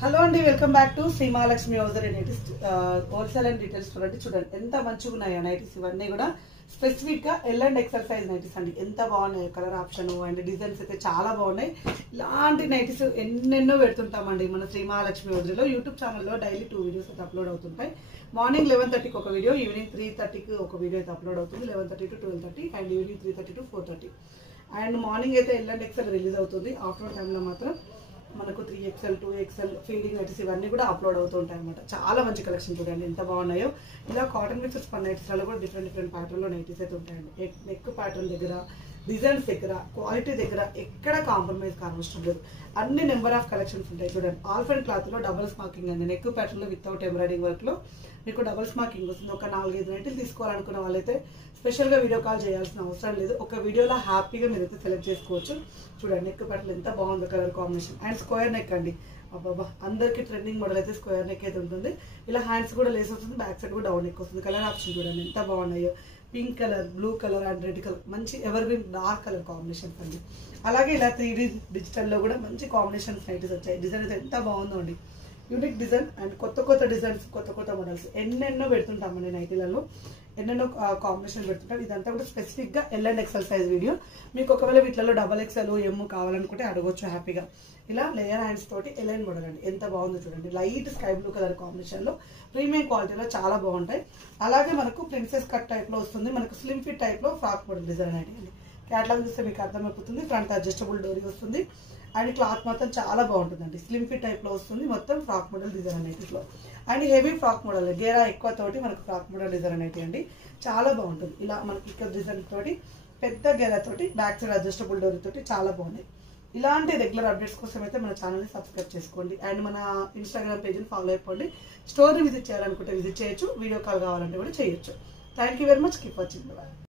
Hello అండి, welcome back to Sri Mahalakshmi హౌజర్ nighties wholesale and retail store అండి. చూడండి ఎంత మంచిగా ఉన్నాయో నైటీస్. ఇవన్నీ కూడా స్పెసిఫిక్ గా L and XL size nighties అండి. ఎంత బాగున్నాయి, కలర్ ఆప్షన్ అండ్ డిజైన్స్ అయితే చాలా బాగున్నాయి. ఇలాంటి నైటీస్ ఎన్నెన్నో పెడుతుంటామండి మన శ్రీ మహాలక్ష్మి హౌజర్లో. యూట్యూబ్ ఛానల్లో డైలీ 2 వీడియోస్ అయితే అప్లోడ్ అవుతుంటాయి. మార్నింగ్ 11:30కి ఒక వీడియో, ఈవినింగ్ 3:30కి ఒక వీడియో అయితే అప్లోడ్ అవుతుంది. 11:30 to 12:30 and evening 3:30 to 4:30. And morning అయితే ఎల్ అండ్ ఎక్సెల్ రిలీజ్ అవుతుంది. ఆఫ్టర్నూన్ టైంలో మాత్రం మనకు 3XL 2XL ఫీడింగ్ నైటీస్ ఇవన్నీ కూడా అప్లోడ్ అవుతూ ఉంటాయి అనమాట. చాలా మంచి కలెక్షన్ చూడండి ఎంత బాగున్నాయో. ఇలా కాటన్ మిక్స్ స్పన్ నైటీస్లలో కూడా డిఫరెంట్ ప్యాటర్న్లో నైటీస్ అయితే ఉంటాయండి. నెక్ ప్యాటర్న్ దగ్గర, డిజైన్స్ దగ్గర, క్వాలిటీ దగ్గర ఎక్కడ కాంప్రమైజ్ కానవసరం లేదు. అన్ని నెంబర్ ఆఫ్ కలెక్షన్స్ ఉంటాయి చూడండి. ఆల్ఫెండ్ క్లాత్లో డబుల్ స్మాకింగ్ అండి. నెక్ ప్యాటర్న్లో వితౌట్ ఎంబ్రాయిడింగ్ వర్క్లో మీకు డబుల్ స్మాకింగ్ వస్తుంది. ఒక 4-5 నైటీలు తీసుకోవాలనుకున్న వాళ్ళైతే స్పెషల్గా వీడియో కాల్ చేయాల్సిన అవసరం లేదు. ఒక వీడియోలో హ్యాపీగా మీరైతే సెలెక్ట్ చేసుకోవచ్చు. చూడండి నెక్ ప్యాటర్న్ ఎంత బాగుందో, colour combination. And square neck అండి. అబ్బాబా, అందరికీ ట్రెండింగ్ మోడల్ అయితే స్క్వేర్ నెక్ అయితే ఉంటుంది. ఇలా హ్యాండ్స్ కూడా లేస్ వస్తుంది, బ్యాక్ సైడ్ కూడా డౌన్ నెక్ వస్తుంది. కలర్ ఆప్షన్ చూడండి ఎంత బాగున్నాయో. Pink colour, blue colour and red colour, మంచి ఎవర్గ్రీన్ డార్క్ కలర్ కాంబినేషన్స్ అండి. అలాగే ఇలా 3D డిజిటల్లో కూడా మంచి కాంబినేషన్స్ నైటీస్ వచ్చాయి. డిజైన్ అయితే ఎంత బాగుందో అండి. యూనిక్ డిజైన్ అండ్ కొత్త డిజైన్స్, కొత్త మోడల్స్ ఎన్నెన్నో పెడుతుంటామండి నైటీలలో. ఎన్నెన్నో కాంబినేషన్ పెడుతుంటాం. ఇదంతా కూడా స్పెసిఫిక్గా L and XL size video. మీకు ఒకవేళ వీటిలో XXL M కావాలనుకుంటే అడగొచ్చు హ్యాపీగా. ఇలా లేయర్ హ్యాండ్స్ తోటి ఎలైన్ మోడల్ అండి. ఎంత బాగుందో చూడండి. లైట్ స్కై బ్లూ కలర్ కాంబినేషన్లో ప్రీమియం క్వాలిటీలో చాలా బాగుంటాయి. అలాగే మనకు ప్రిన్సెస్ కట్ టైప్లో వస్తుంది. మనకు స్లిమ్ ఫిట్ టైప్లో ఫ్రాక్ మోడల్ డిజైన్ అండి. క్యాటలాగ్ చూస్తే మీకు అర్థమైపోతుంది. ఫ్రంట్ అడ్జస్టబుల్ డోరీ వస్తుంది. అండ్ క్లాత్ మొత్తం చాలా బాగుంటుందండి. స్లిమ్ ఫిట్ టైప్లో వస్తుంది. మొత్తం ఫ్రాక్ మోడల్ డిజైన్ అనేటిలో. అండ్ హెవీ ఫ్రాక్ మోడల్, గేరా ఎక్కువ తోటి మనకు ఫ్రాక్ మోడల్ డిజైన్ అనేటి అండి. చాలా బాగుంటుంది. ఇలా మనకి ఇక్కడ డిజైన్ తోటి పెద్ద గేరా తోటి బ్యాక్ సైడ్ అడ్జస్టబుల్ డోరీ తోటి చాలా బాగున్నాయి. ఇలాంటి రెగ్యులర్ అప్డేట్స్ కోసం అయితే మన ఛానల్ని సబ్స్క్రైబ్ చేసుకోండి. అండ్ మన ఇన్స్టాగ్రామ్ పేజ్ని ఫాలో అయిపోండి. స్టోర్ని విజిట్ చేయాలనుకుంటే విజిట్ చేయొచ్చు. వీడియో కాల్ కావాలంటే కూడా చేయొచ్చు. Thank you very much. Keep watching.